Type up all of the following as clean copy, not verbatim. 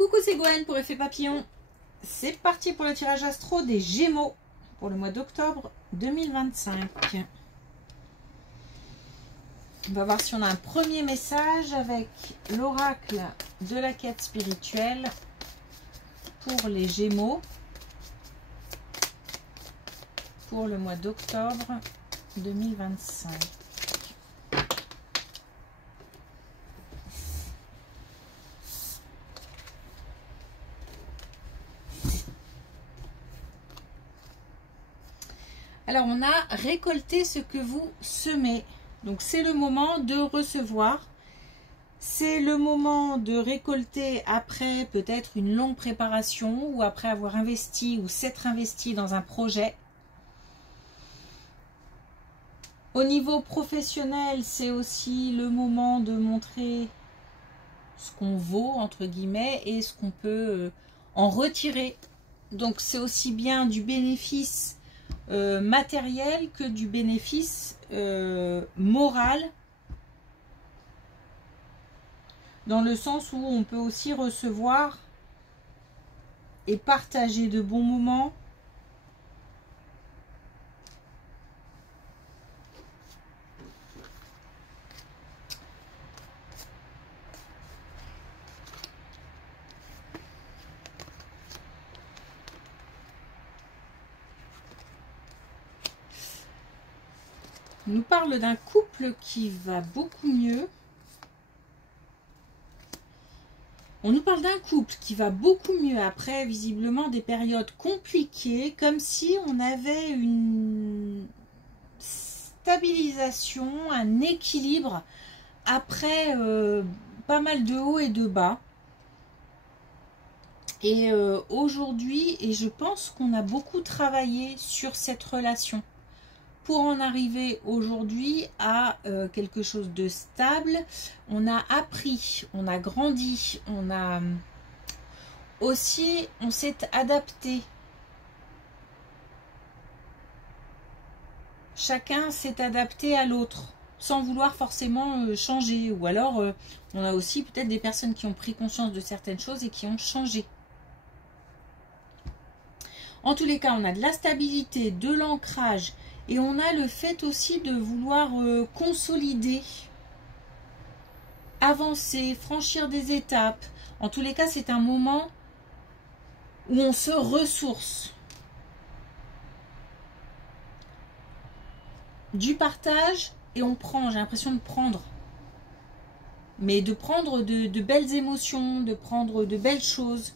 Coucou, c'est Gwen pour Effet Papillon. C'est parti pour le tirage astro des Gémeaux pour le mois d'octobre 2025. On va voir si on a un premier message avec l'oracle de la quête spirituelle pour les Gémeaux pour le mois d'octobre 2025. Alors, on a récolté ce que vous semez. Donc, c'est le moment de recevoir. C'est le moment de récolter après peut-être une longue préparation ou après avoir investi ou s'être investi dans un projet. Au niveau professionnel, c'est aussi le moment de montrer ce qu'on vaut, entre guillemets, et ce qu'on peut en retirer. Donc, c'est aussi bien du bénéfice matériel que du bénéfice moral, dans le sens où on peut aussi recevoir et partager de bons moments. On nous parle d'un couple qui va beaucoup mieux. On nous parle d'un couple qui va beaucoup mieux après, visiblement, des périodes compliquées, comme si on avait une stabilisation, un équilibre après pas mal de hauts et de bas. Et aujourd'hui, et je pense qu'on a beaucoup travaillé sur cette relation pour en arriver aujourd'hui à quelque chose de stable. On a appris, on a grandi, on a aussi, on s'est adapté. Chacun s'est adapté à l'autre sans vouloir forcément changer. Ou alors, on a aussi peut-être des personnes qui ont pris conscience de certaines choses et qui ont changé. En tous les cas, on a de la stabilité, de l'ancrage. Et on a le fait aussi de vouloir consolider, avancer, franchir des étapes. En tous les cas, c'est un moment où on se ressource. Du partage et on prend, j'ai l'impression de prendre. Mais de prendre de belles émotions, de prendre de belles choses.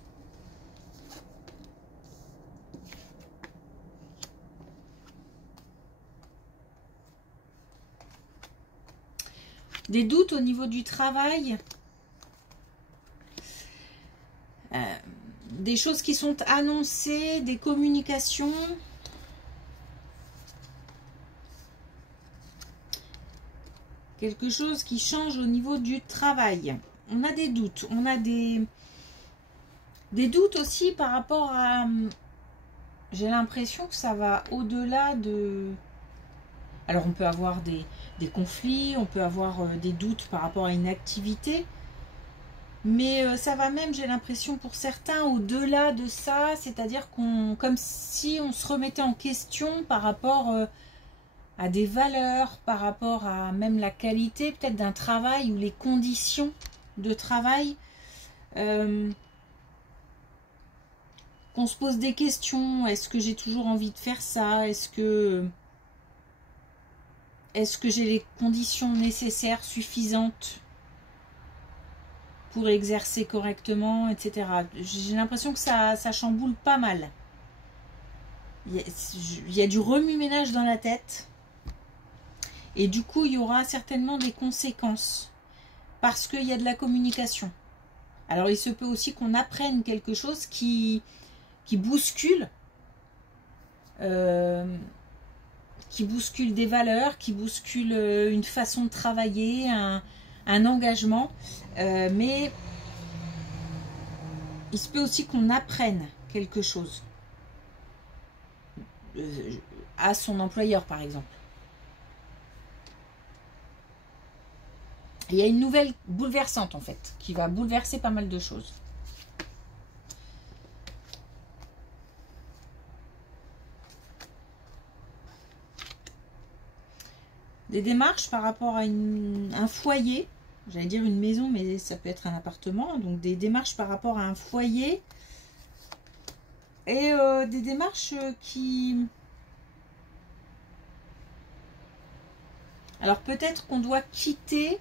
Des doutes au niveau du travail, des choses qui sont annoncées, des communications, quelque chose qui change au niveau du travail. On a des doutes, on a des doutes aussi par rapport à, j'ai l'impression que ça va au-delà de... Alors on peut avoir des conflits, on peut avoir des doutes par rapport à une activité, mais ça va même, j'ai l'impression pour certains, au-delà de ça, c'est-à-dire qu'on, comme si on se remettait en question par rapport à des valeurs, par rapport à même la qualité peut-être d'un travail ou les conditions de travail, qu'on se pose des questions. Est-ce que j'ai toujours envie de faire ça? Est-ce que j'ai les conditions nécessaires, suffisantes pour exercer correctement, etc. J'ai l'impression que ça chamboule pas mal. Il y a du remue-ménage dans la tête. Et du coup, il y aura certainement des conséquences. Parce qu'il y a de la communication. Alors, il se peut aussi qu'on apprenne quelque chose qui bouscule. Qui bouscule des valeurs, qui bouscule une façon de travailler, un engagement. Mais il se peut aussi qu'on apprenne quelque chose à son employeur, par exemple. Il y a une nouvelle bouleversante, en fait, qui va bouleverser pas mal de choses. Des démarches par rapport à un foyer. J'allais dire une maison, mais ça peut être un appartement. Donc des démarches par rapport à un foyer. Et des démarches qui... Alors peut-être qu'on doit quitter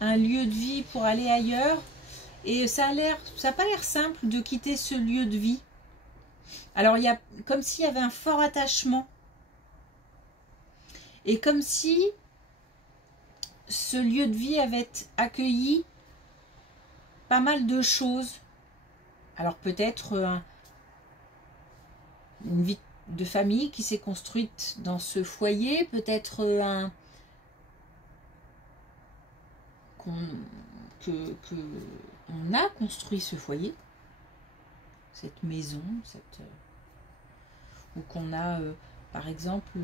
un lieu de vie pour aller ailleurs. Et ça n'a pas l'air simple de quitter ce lieu de vie. Alors il y a comme s'il y avait un fort attachement. Et comme si ce lieu de vie avait accueilli pas mal de choses. Alors peut-être une vie de famille qui s'est construite dans ce foyer, peut-être on a construit ce foyer, cette maison, ou qu'on a par exemple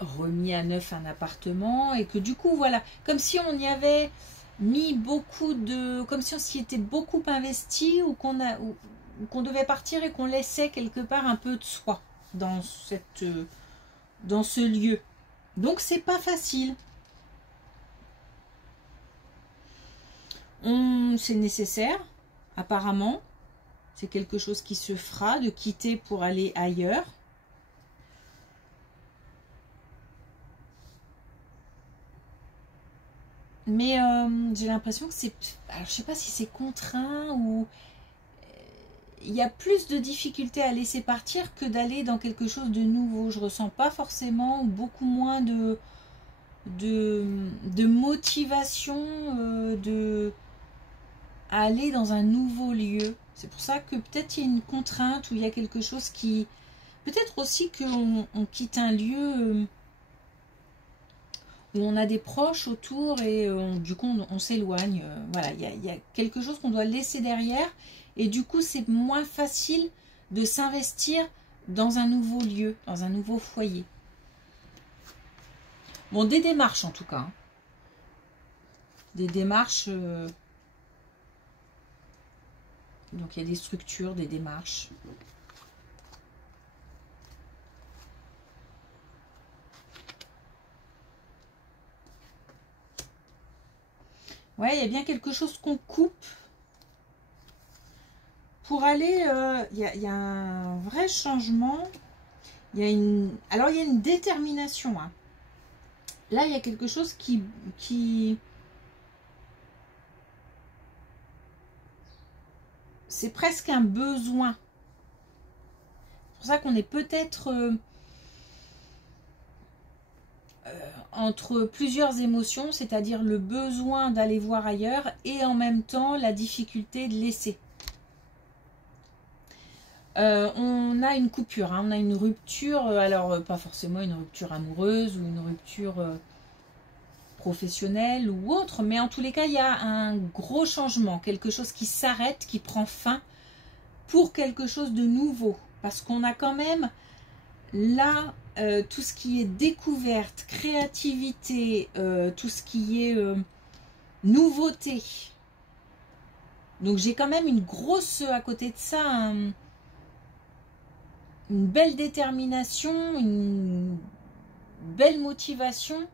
remis à neuf un appartement et que du coup voilà, comme si on y avait mis beaucoup de, comme si on s'y était beaucoup investi ou qu'on devait partir et qu'on laissait quelque part un peu de soi dans ce lieu. Donc c'est pas facile. C'est nécessaire, apparemment. C'est quelque chose qui se fera, de quitter pour aller ailleurs. Mais j'ai l'impression que c'est... Alors, je sais pas si c'est contraint ou... Il y a plus de difficultés à laisser partir que d'aller dans quelque chose de nouveau. Je ressens pas forcément beaucoup moins de motivation à aller dans un nouveau lieu. C'est pour ça que peut-être il y a une contrainte ou il y a quelque chose qui... Peut-être aussi qu'on quitte un lieu... où on a des proches autour et du coup on s'éloigne. Voilà, il y a quelque chose qu'on doit laisser derrière et du coup c'est moins facile de s'investir dans un nouveau lieu, dans un nouveau foyer. Bon, des démarches en tout cas. Des démarches... donc il y a des structures, des démarches. Ouais, il y a bien quelque chose qu'on coupe pour aller... Il y a un vrai changement. Alors, il y a une détermination. Hein. Là, il y a quelque chose qui... C'est presque un besoin. C'est pour ça qu'on est peut-être... entre plusieurs émotions, c'est-à-dire le besoin d'aller voir ailleurs et en même temps la difficulté de laisser. On a une coupure, hein, on a une rupture, alors pas forcément une rupture amoureuse ou une rupture professionnelle ou autre, mais en tous les cas il y a un gros changement, quelque chose qui s'arrête, qui prend fin pour quelque chose de nouveau, parce qu'on a quand même là tout ce qui est découverte, créativité, tout ce qui est nouveauté. Donc j'ai quand même une grosse, à côté de ça, une belle détermination, une belle motivation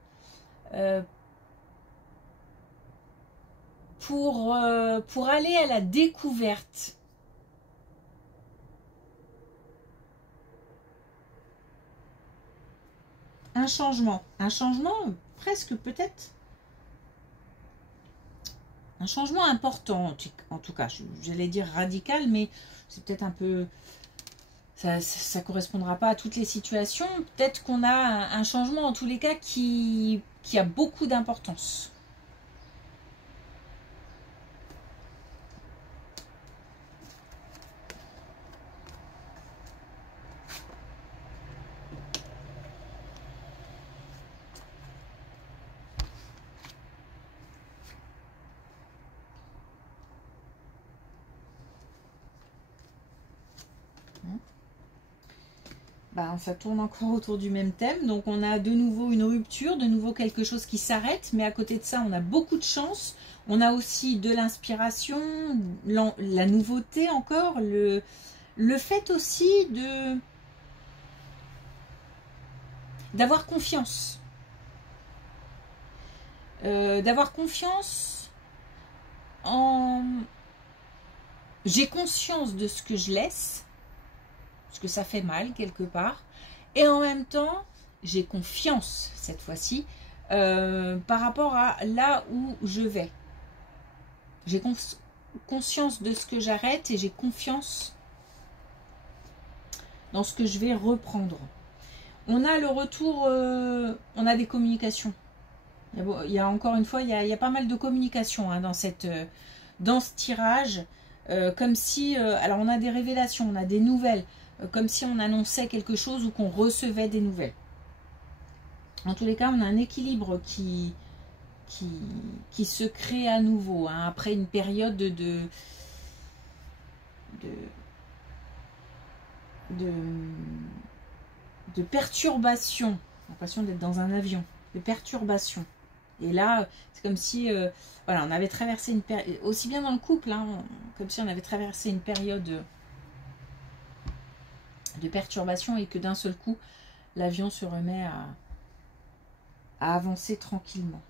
pour aller à la découverte. Un changement presque peut-être, un changement important en tout cas, j'allais dire radical, mais c'est peut-être un peu, ça correspondra pas à toutes les situations, peut-être qu'on a un changement en tous les cas qui a beaucoup d'importance. Ça tourne encore autour du même thème, donc on a de nouveau une rupture, de nouveau quelque chose qui s'arrête, mais à côté de ça on a beaucoup de chance, on a aussi de l'inspiration, la nouveauté encore, le fait aussi de... d'avoir confiance. D'avoir confiance en... J'ai conscience de ce que je laisse, parce que ça fait mal quelque part, et en même temps, j'ai confiance cette fois-ci par rapport à là où je vais. J'ai conscience de ce que j'arrête et j'ai confiance dans ce que je vais reprendre. On a le retour, on a des communications. Il y a encore une fois, il y a pas mal de communication hein, dans ce tirage. Comme si, alors on a des révélations, on a des nouvelles, comme si on annonçait quelque chose ou qu'on recevait des nouvelles. En tous les cas, on a un équilibre qui se crée à nouveau, hein, après une période de perturbation. J'ai l'impression d'être dans un avion, de perturbation. Et là, c'est comme si, voilà, on avait traversé une période, aussi bien dans le couple, hein, comme si on avait traversé une période de perturbation et que d'un seul coup, l'avion se remet à avancer tranquillement.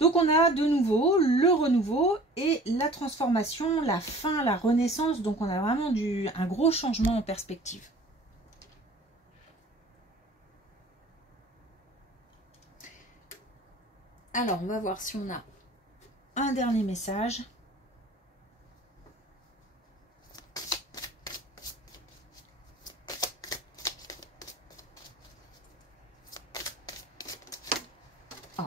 Donc on a de nouveau le renouveau et la transformation, la fin, la renaissance. Donc on a vraiment un gros changement en perspective. Alors on va voir si on a un dernier message. Oh.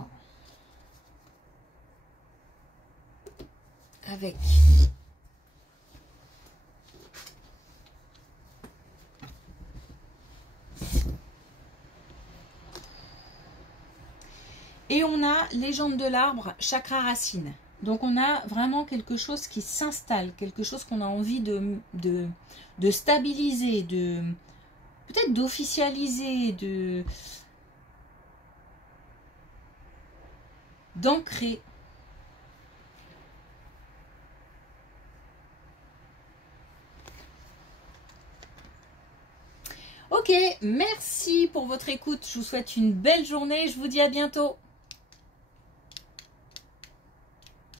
Avec et on a légende de l'arbre, chakra racine. Donc on a vraiment quelque chose qui s'installe, quelque chose qu'on a envie de stabiliser, peut-être d'officialiser, d'ancrer. Ok, merci pour votre écoute. Je vous souhaite une belle journée. Je vous dis à bientôt.